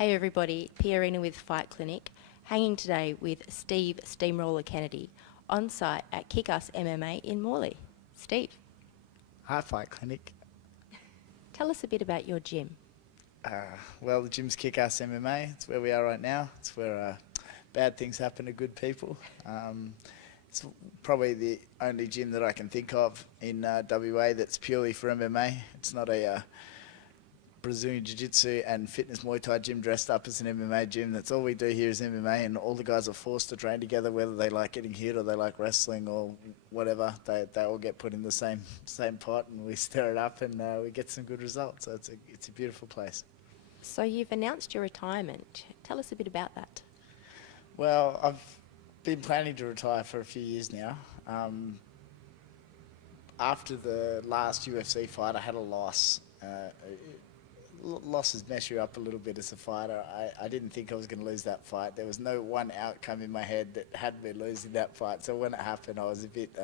Hey everybody, Pierina with Fight Clinic, hanging today with Steve Steamrolla Kennedy, on site at Kickass MMA in Morley. Steve, Hi, Fight Clinic. tell us a bit about your gym. Well, the gym's Kickass MMA. It's where we are right now. It's where bad things happen to good people. It's probably the only gym that I can think of in WA that's purely for MMA. It's not a Brazilian Jiu-Jitsu and fitness Muay Thai gym dressed up as an MMA gym. That's all we do here is MMA, and all the guys are forced to train together, whether they like getting hit or they like wrestling or whatever. They all get put in the same pot, and we stir it up, and we get some good results. So it's a beautiful place. So you've announced your retirement. Tell us a bit about that. Well, I've been planning to retire for a few years now. After the last UFC fight, I had a loss. Losses mess you up a little bit as a fighter. I didn't think I was going to lose that fight. There was no one outcome in my head that had me losing that fight. So when it happened, I was a bit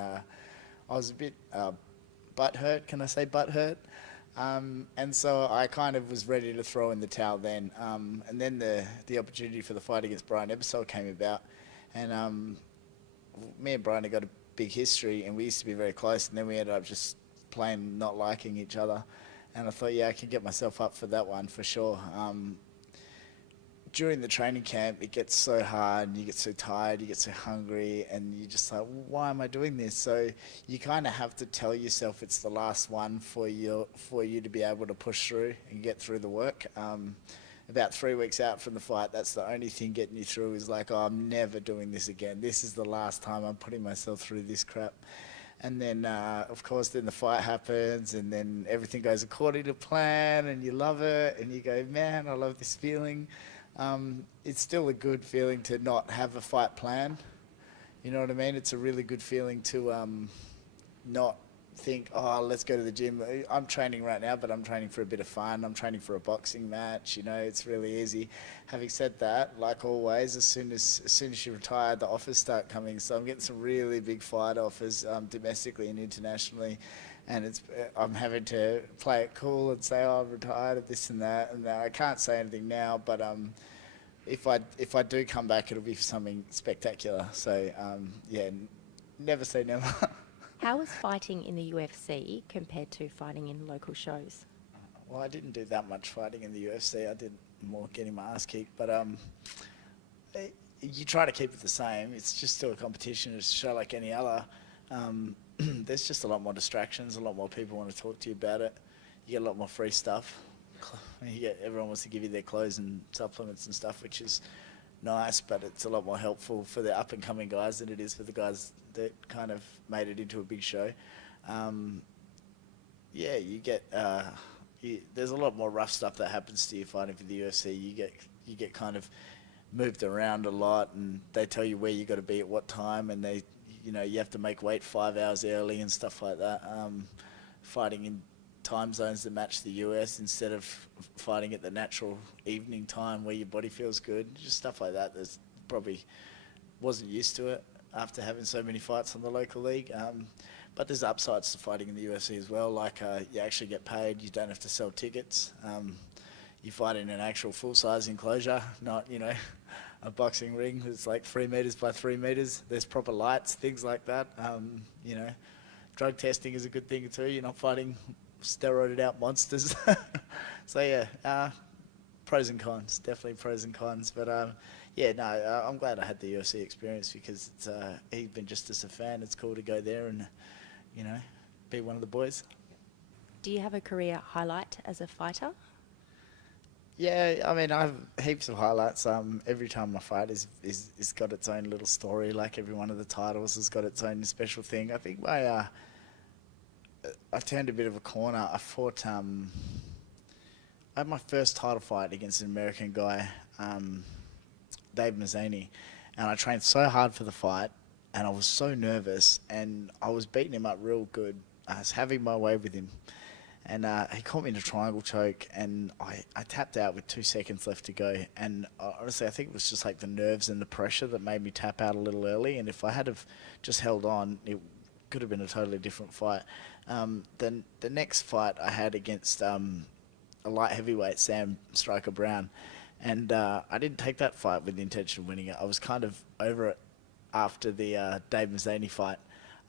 butthurt. Can I say butthurt? And so I kind of was ready to throw in the towel then. And then the opportunity for the fight against Brian Ebersol came about, and me and Brian had got a big history, and we used to be very close. And then we ended up just plain not liking each other. And I thought, yeah, I can get myself up for that one for sure. During the training camp, it gets so hard, and you get so tired, you get so hungry, and you're just like, why am I doing this? So you kind of have to tell yourself it's the last one for you to be able to push through and get through the work. About 3 weeks out from the fight, that's the only thing getting you through is like, oh, I'm never doing this again. This is the last time I'm putting myself through this crap. And then, of course, then the fight happens, and then everything goes according to plan, and you love it, and you go, man, I love this feeling. It's still a good feeling to not have a fight plan. You know what I mean? It's a really good feeling to not think, oh, let's go to the gym. I'm training right now, but I'm training for a bit of fun. I'm training for a boxing match. You know, it's really easy. Having said that, like always, as soon as you retire, the offers start coming. So I'm getting some really big fight offers domestically and internationally, and I'm having to play it cool and say, oh, I'm retired of this and that. And I can't say anything now, but if I do come back, it'll be for something spectacular. So yeah, never say never. How was fighting in the UFC compared to fighting in local shows? Well, I didn't do that much fighting in the UFC. I did more getting my ass kicked. But you try to keep it the same. It's just still a competition. It's a show like any other. There's just a lot more distractions. A lot more people want to talk to you about it. You get a lot more free stuff. Everyone wants to give you their clothes and supplements and stuff, which is nice, but it's a lot more helpful for the up-and-coming guys than it is for the guys that kind of made it into a big show. Yeah, you get there's a lot more rough stuff that happens to you fighting for the UFC. You get kind of moved around a lot, and they tell you where you got to be at what time, and you have to make weight 5 hours early and stuff like that. Fighting in time zones that match the US instead of fighting at the natural evening time where your body feels good, just stuff like that. There's probably wasn't used to it after having so many fights on the local league. But there's upsides to fighting in the UFC as well, like you actually get paid, you don't have to sell tickets. You fight in an actual full-size enclosure, not, a boxing ring that's like 3 meters by 3 meters. There's proper lights, things like that. Drug testing is a good thing too. You're not fighting steroided out monsters. So yeah, pros and cons, definitely pros and cons. But I'm glad I had the UFC experience because it's even just as a fan, it's cool to go there and be one of the boys. Do you have a career highlight as a fighter? Yeah, I mean, I have heaps of highlights. Every time I fight is got its own little story. Like every one of the titles has got its own special thing. I think I turned a bit of a corner. I had my first title fight against an American guy, Dave Mazzini, and I trained so hard for the fight, and I was so nervous, and I was beating him up real good. I was having my way with him, and he caught me in a triangle choke, and I tapped out with 2 seconds left to go. And honestly, I think it was just like the nerves and the pressure that made me tap out a little early, and if I had have just held on, it could have been a totally different fight. Then the next fight I had against a light heavyweight, Sam Striker Brown, And I didn't take that fight with the intention of winning it. I was kind of over it after the Dave Mazzani fight.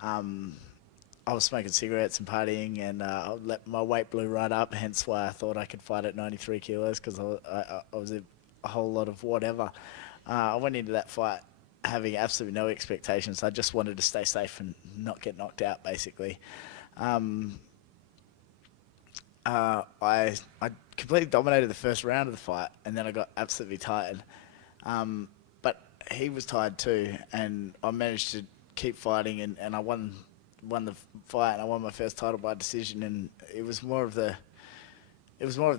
I was smoking cigarettes and partying, and my weight blew right up, hence why I thought I could fight at 93 kilos, because I was a whole lot of whatever. I went into that fight having absolutely no expectations. I just wanted to stay safe and not get knocked out, basically. I completely dominated the first round of the fight, and then I got absolutely tired. But he was tired too, and I managed to keep fighting, and I won the fight, and I won my first title by decision. And it was more of the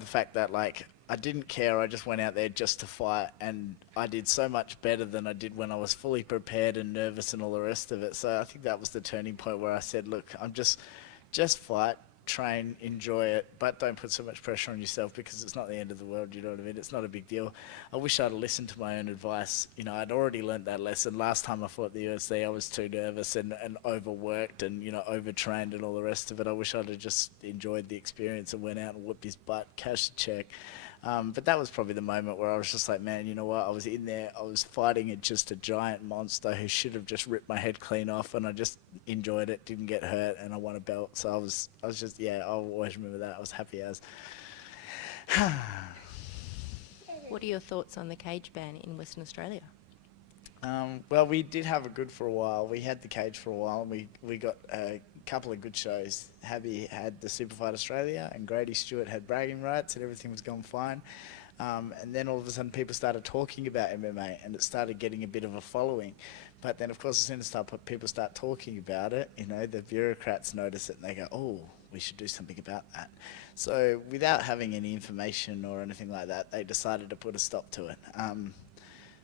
fact that, like, I didn't care. I just went out there just to fight, and I did so much better than I did when I was fully prepared and nervous and all the rest of it. So I think that was the turning point where I said, look, I'm just fight, train, enjoy it, but don't put so much pressure on yourself, because it's not the end of the world, you know what I mean? It's not a big deal. I wish I'd listened to my own advice. You know, I'd already learnt that lesson. Last time I fought the UFC, I was too nervous and overworked and, you know, overtrained and all the rest of it. I wish I'd have just enjoyed the experience and went out and whooped his butt, cashed the check. But that was probably the moment where I was just like, man, you know what? I was in there, I was fighting just a giant monster who should have just ripped my head clean off, and I just enjoyed it, didn't get hurt, and I won a belt. So I was just, yeah, I'll always remember that. I was happy as. What are your thoughts on the cage ban in Western Australia? Well, we did have it good for a while. We had the cage for a while, and we got a couple of good shows. Habby had the Superfight Australia, and Grady Stewart had bragging rights, and everything was going fine. And then all of a sudden people started talking about MMA, and it started getting a bit of a following. But then, of course, as soon as people start talking about it, you know, the bureaucrats notice it, and they go, oh, we should do something about that. So without having any information or anything like that, they decided to put a stop to it.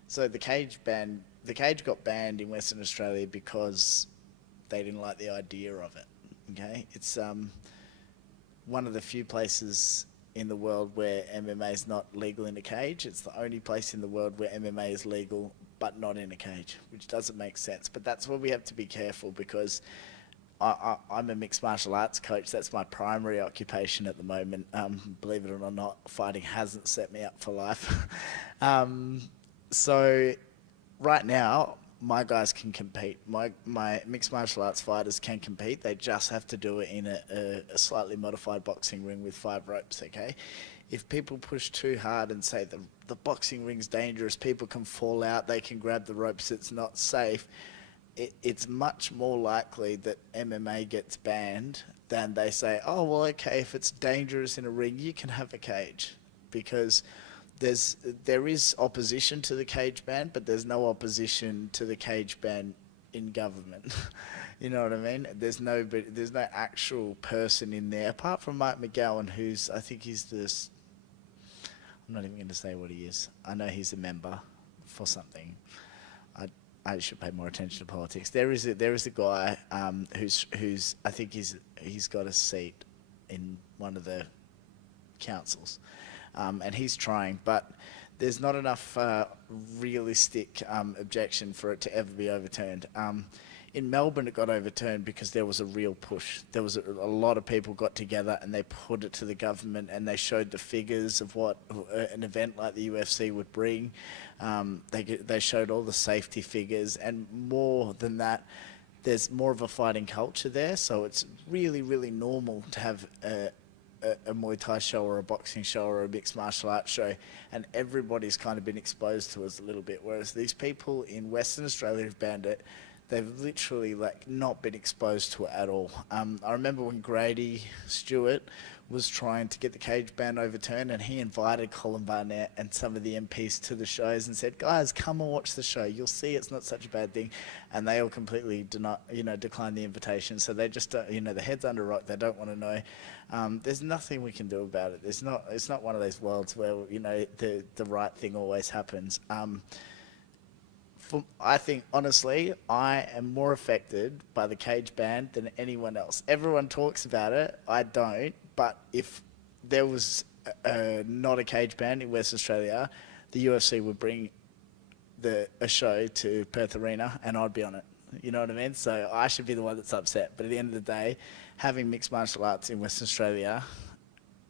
So the cage got banned in Western Australia because they didn't like the idea of it. Okay, it's one of the few places in the world where MMA is not legal in a cage. It's the only place in the world where MMA is legal but not in a cage, which doesn't make sense. But that's where we have to be careful, because I'm a mixed martial arts coach. That's my primary occupation at the moment. Believe it or not, fighting hasn't set me up for life. So right now, my guys can compete. My mixed martial arts fighters can compete. They just have to do it in a slightly modified boxing ring with 5 ropes, okay? If people push too hard and say the boxing ring's dangerous, people can fall out, they can grab the ropes, it's not safe, it's much more likely that MMA gets banned than they say, oh, well, okay, if it's dangerous in a ring, you can have a cage. Because there is opposition to the cage ban, but there's no opposition to the cage ban in government. You know what I mean? There's no actual person in there, apart from Mike McGowan, I think he's this, I'm not even going to say what he is. I know he's a member for something. I should pay more attention to politics. There is a guy who's I think he's got a seat in one of the councils. And he's trying, but there's not enough realistic objection for it to ever be overturned. In Melbourne, it got overturned because there was a real push. There was a lot of people got together and they put it to the government, and they showed the figures of what an event like the UFC would bring. They showed all the safety figures, and more than that, there's more of a fighting culture there. So it's really, really normal to have a Muay Thai show or a boxing show or a mixed martial arts show, and everybody's kind of been exposed to us a little bit, whereas these people in Western Australia who've banned it, they've literally not been exposed to it at all. I remember when Grady Stewart was trying to get the cage ban overturned, and he invited Colin Barnett and some of the MPs to the shows and said, guys, come and watch the show, you'll see it's not such a bad thing. And they all completely declined the invitation. So they just the head's under a rock, they don't want to know. There's nothing we can do about it. It's not one of those worlds where the right thing always happens. I think, honestly, I am more affected by the cage ban than anyone else. Everyone talks about it, I don't. But if there was not a cage ban in Western Australia, the UFC would bring a show to Perth Arena, and I'd be on it. You know what I mean? So I should be the one that's upset. But at the end of the day, having mixed martial arts in Western Australia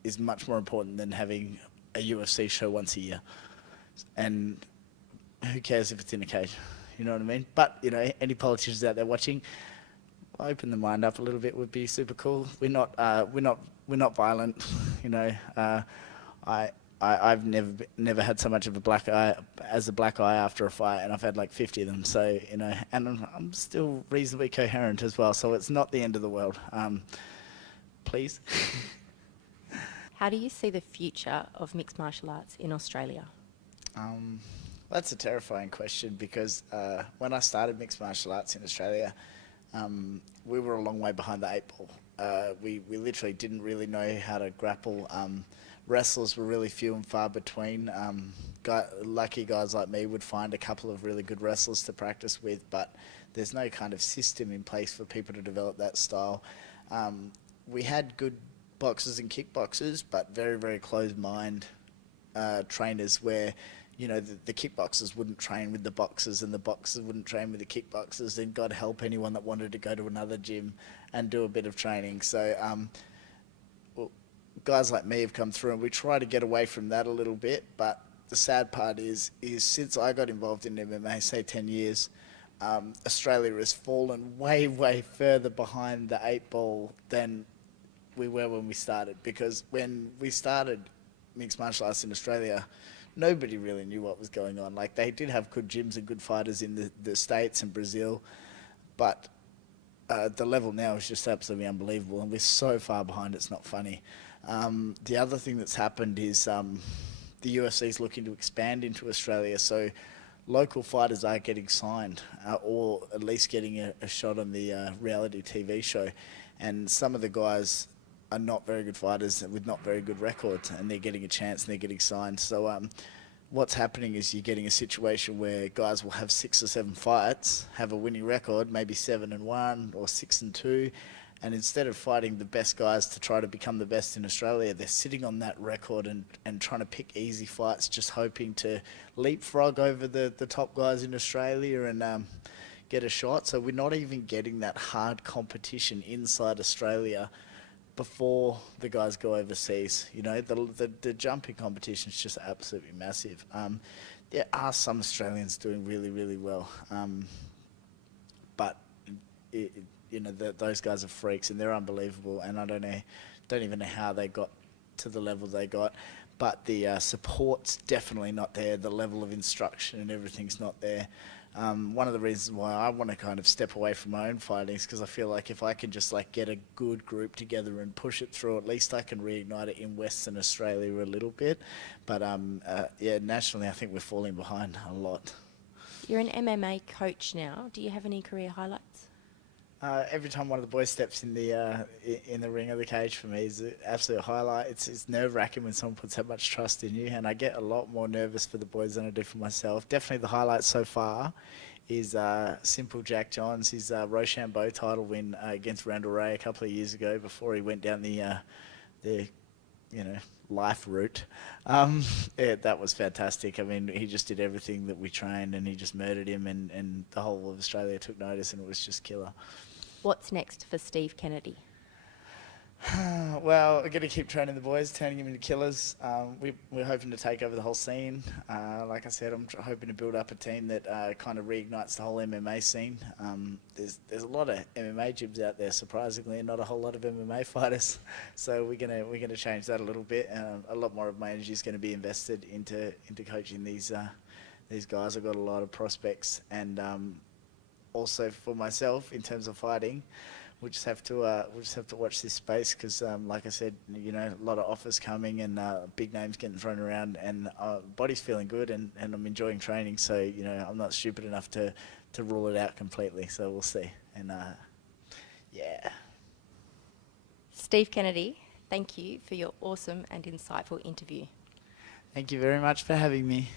is much more important than having a UFC show once a year. and who cares if it's in a cage? You know what I mean? But, you know, any politicians out there watching, open the mind up a little bit would be super cool. We're not violent, you know. I've never had so much of a black eye after a fight, and I've had like 50 of them. So, you know, and I'm still reasonably coherent as well. So it's not the end of the world. Please. How do you see the future of mixed martial arts in Australia? That's a terrifying question because when I started mixed martial arts in Australia, we were a long way behind the eight ball. We literally didn't really know how to grapple. Wrestlers were really few and far between. Lucky guys like me would find a couple of really good wrestlers to practice with, but there's no kind of system in place for people to develop that style. We had good boxers and kickboxers, but very, very closed mind trainers where, you know, the kickboxers wouldn't train with the boxers and the boxers wouldn't train with the kickboxers, and God help anyone that wanted to go to another gym and do a bit of training. So guys like me have come through, and we try to get away from that a little bit, but the sad part is since I got involved in MMA, say 10 years, Australia has fallen way, way further behind the eight ball than we were when we started, because when we started mixed martial arts in Australia, nobody really knew what was going on. Like, they did have good gyms and good fighters in the States and Brazil, but the level now is just absolutely unbelievable, and we're so far behind, it's not funny. The other thing that's happened is the UFC is looking to expand into Australia, so local fighters are getting signed, or at least getting a shot on the reality TV show, and some of the guys are not very good fighters with not very good records, and they're getting a chance and they're getting signed. So what's happening is you're getting a situation where guys will have 6 or 7 fights, have a winning record, maybe 7-1 or 6-2, and instead of fighting the best guys to try to become the best in Australia, they're sitting on that record and trying to pick easy fights, just hoping to leapfrog over the top guys in Australia and get a shot. So we're not even getting that hard competition inside Australia before the guys go overseas. You know, the jumping competition is just absolutely massive. There are some Australians doing really, really well, but you know, those guys are freaks and they're unbelievable, and I don't even know how they got to the level they got, but the support's definitely not there. The level of instruction and everything's not there. One of the reasons why I want to kind of step away from my own fighting is because I feel like if I can just like get a good group together and push it through, at least I can reignite it in Western Australia a little bit. But yeah, nationally I think we're falling behind a lot. You're an MMA coach now. Do you have any career highlights? Every time one of the boys steps in the ring or the cage for me is an absolute highlight. It's nerve-wracking when someone puts that much trust in you, and I get a lot more nervous for the boys than I do for myself. Definitely the highlight so far is Simple Jack Johns, his Rochambeau title win against Randall Ray a couple of years ago before he went down the life route. Yeah, that was fantastic. I mean, he just did everything that we trained, and he just murdered him, and the whole of Australia took notice, and it was just killer. What's next for Steve Kennedy? Well, we're going to keep training the boys, turning them into killers. We're hoping to take over the whole scene. Like I said, I'm hoping to build up a team that kind of reignites the whole MMA scene. There's a lot of MMA gyms out there, surprisingly, and not a whole lot of MMA fighters. So we're gonna change that a little bit. A lot more of my energy is going to be invested into coaching these guys. I've got a lot of prospects, and also for myself in terms of fighting. We'll just have to watch this space because, like I said, you know, a lot of offers coming and big names getting thrown around, and body's feeling good, and I'm enjoying training. So, you know, I'm not stupid enough to rule it out completely. So we'll see. And yeah. Steve Kennedy, thank you for your awesome and insightful interview. Thank you very much for having me.